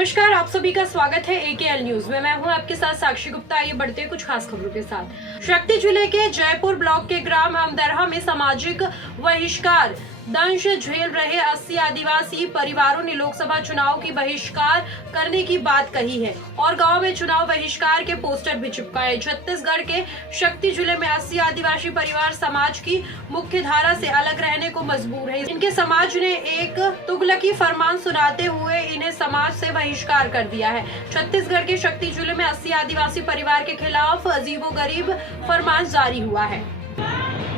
नमस्कार, आप सभी का स्वागत है AKL न्यूज में। मैं हूं आपके साथ साक्षी गुप्ता। आइए बढ़ते हैं कुछ खास खबरों के साथ। शक्ति जिले के जयपुर ब्लॉक के ग्राम अमदरहा में सामाजिक बहिष्कार दंश झेल रहे 80 आदिवासी परिवारों ने लोकसभा चुनाव की बहिष्कार करने की बात कही है और गांव में चुनाव बहिष्कार के पोस्टर भी चिपकाए। छत्तीसगढ़ के शक्ति जिले में 80 आदिवासी परिवार समाज की मुख्य धारा से अलग रहने को मजबूर है। इनके समाज ने एक तुगलकी फरमान सुनाते हुए इन्हें समाज से बहिष्कार कर दिया है। छत्तीसगढ़ के शक्ति जिले में 80 आदिवासी परिवार के खिलाफ अजीबोगरीब फरमान जारी हुआ है,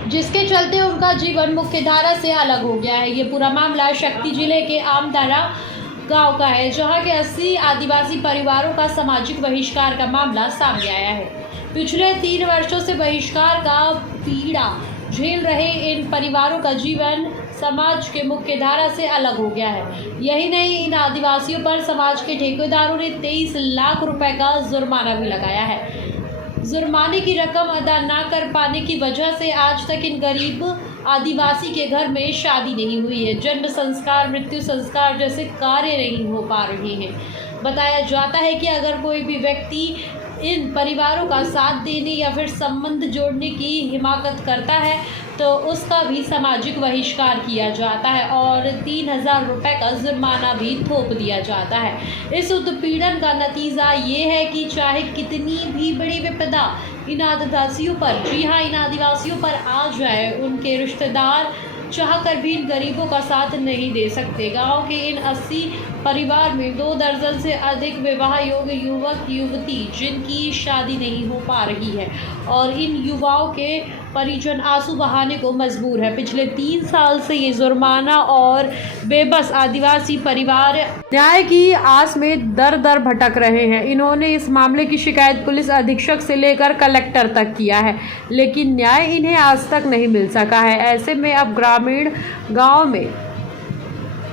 जिसके चलते उनका जीवन मुख्यधारा से अलग हो गया है। ये पूरा मामला शक्ति जिले के आमदरा गांव का है, जहां के 80 आदिवासी परिवारों का सामाजिक बहिष्कार का मामला सामने आया है। पिछले 3 वर्षों से बहिष्कार का पीड़ा झेल रहे इन परिवारों का जीवन समाज के मुख्यधारा से अलग हो गया है। यही नहीं, इन आदिवासियों पर समाज के ठेकेदारों ने 23 लाख रुपए का जुर्माना भी लगाया है। जुर्माने की रकम अदा न कर पाने की वजह से आज तक इन गरीब आदिवासी के घर में शादी नहीं हुई है। जन्म संस्कार, मृत्यु संस्कार जैसे कार्य नहीं हो पा रहे हैं। बताया जाता है कि अगर कोई भी व्यक्ति इन परिवारों का साथ देने या फिर संबंध जोड़ने की हिमाकत करता है तो उसका भी सामाजिक बहिष्कार किया जाता है और 3000 रुपये का जुर्माना भी थोप दिया जाता है। इस उत्पीड़न का नतीजा ये है कि चाहे कितनी भी बड़ी विपदा इन आदिवासियों पर, जी हाँ, इन आदिवासियों पर आ जाए, उनके रिश्तेदार चाहकर भी इन गरीबों का साथ नहीं दे सकते। गांव के इन 80 परिवार में 2 दर्जन से अधिक विवाह योग्य युवक युवती जिनकी शादी नहीं हो पा रही है और इन युवाओं के परिजन आंसू बहाने को मजबूर है। पिछले 3 साल से ये जुर्माना और बेबस आदिवासी परिवार न्याय की आस में दर दर भटक रहे हैं। इन्होंने इस मामले की शिकायत पुलिस अधीक्षक से लेकर कलेक्टर तक किया है, लेकिन न्याय इन्हें आज तक नहीं मिल सका है। ऐसे में अब ग्रामीण गांव में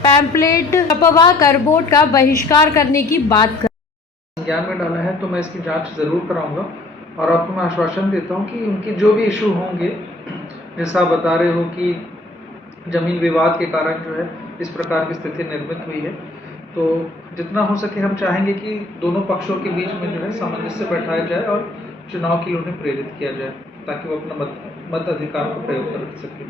पैम्पलेट छपवा कर वोट का बहिष्कार करने की बात कर ज्ञान में डाला है, तो मैं इसकी जांच जरूर कराऊंगा और आपको मैं आश्वासन देता हूं कि उनके जो भी इशू होंगे, जैसा आप बता रहे हो कि जमीन विवाद के कारण जो है इस प्रकार की स्थिति निर्मित हुई है, तो जितना हो सके हम चाहेंगे कि दोनों पक्षों के बीच में जो है सामंजस्य बैठाया जाए और चुनाव के लिए उन्हें प्रेरित किया जाए ताकि वो अपना मत अधिकार को प्रयोग कर सकें।